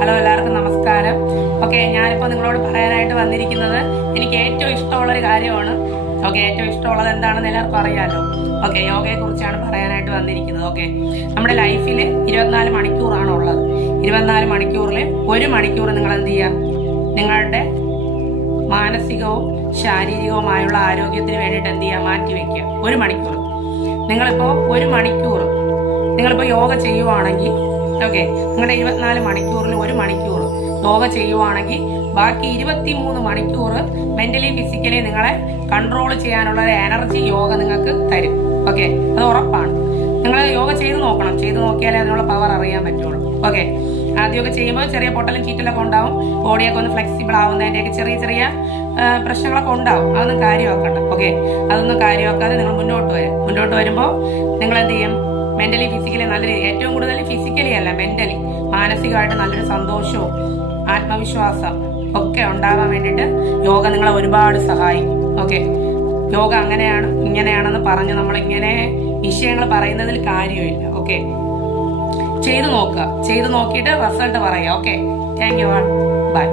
Hello, എല്ലാവർക്കും നമസ്കാരം. Okay, ഞാനിപ്പോൾ നിങ്ങളോട് പറയാനായിട്ട് വന്നിരിക്കുന്നത് എനിക്ക് ഏറ്റവും ഇഷ്ടമുള്ളൊരു കാര്യമാണ്. ഓക്കെ, ഏറ്റവും ഇഷ്ടമുള്ളത് എന്താണെന്ന് എല്ലാവർക്കും അറിയാമല്ലോ. ഓക്കെ, യോഗയെ കുറിച്ചാണ് പറയാനായിട്ട് വന്നിരിക്കുന്നത്. ഓക്കെ, നമ്മുടെ ലൈഫിൽ 24 മണിക്കൂറാണ് ഉള്ളത്. 24 മണിക്കൂറിൽ 1 മണിക്കൂർ നിങ്ങൾ എന്ത് ചെയ്യുക? നിങ്ങളുടെ മാനസികവും ശാരീരികവുമായുള്ള ആരോഗ്യത്തിന് വേണ്ടിയിട്ട് എന്ത് ചെയ്യുക? മാറ്റി വയ്ക്കുക. 1 മണിക്കൂർ നിങ്ങളിപ്പോൾ 1 മണിക്കൂർ നിങ്ങളിപ്പോൾ യോഗ ചെയ്യുവാണെങ്കിൽ, ഓക്കെ, നിങ്ങളുടെ 24 മണിക്കൂറിൽ 1 മണിക്കൂർ യോഗ ചെയ്യുവാണെങ്കിൽ ബാക്കി 23 മണിക്കൂർ മെന്റലി ഫിസിക്കലി നിങ്ങളെ കൺട്രോൾ ചെയ്യാനുള്ള ഒരു എനർജി യോഗ നിങ്ങൾക്ക് തരും. ഓക്കെ, അത് ഉറപ്പാണ്. നിങ്ങൾ യോഗ ചെയ്ത് നോക്കണം. ചെയ്ത് നോക്കിയാലേ അതിനുള്ള പവർ അറിയാൻ പറ്റുള്ളൂ. ഓക്കെ, ആദ്യമൊക്കെ ചെയ്യുമ്പോൾ ചെറിയ പൊട്ടലും ചീറ്റലൊക്കെ ഉണ്ടാവും. ബോഡിയൊക്കെ ഒന്ന് ഫ്ലെക്സിബിൾ ആവുന്നതിൻ്റെയൊക്കെ ചെറിയ ചെറിയ പ്രശ്നങ്ങളൊക്കെ ഉണ്ടാവും. അതൊന്നും കാര്യമാക്കണ്ട. ഓക്കെ, അതൊന്നും കാര്യമാക്കാതെ നിങ്ങൾ മുന്നോട്ട് വരുമ്പോൾ നിങ്ങൾ എന്ത് ചെയ്യും? മെന്റലി ഫിസിക്കലി നല്ലൊരു, ഏറ്റവും കൂടുതൽ ഫിസിക്കലി അല്ല മെന്റലി, മാനസികമായിട്ട് നല്ലൊരു സന്തോഷവും ആത്മവിശ്വാസം ഒക്കെ ഉണ്ടാകാൻ വേണ്ടിയിട്ട് യോഗ നിങ്ങളെ ഒരുപാട് സഹായിക്കും. ഓക്കെ, യോഗ അങ്ങനെയാണ് ഇങ്ങനെയാണെന്ന് പറഞ്ഞ് നമ്മളിങ്ങനെ വിഷയങ്ങൾ പറയുന്നതിൽ കാര്യമില്ല. ഓക്കെ, ചെയ്തു നോക്കുക. ചെയ്തു നോക്കിയിട്ട് റിസൾട്ട് പറയുക. Okay, thank you all. By.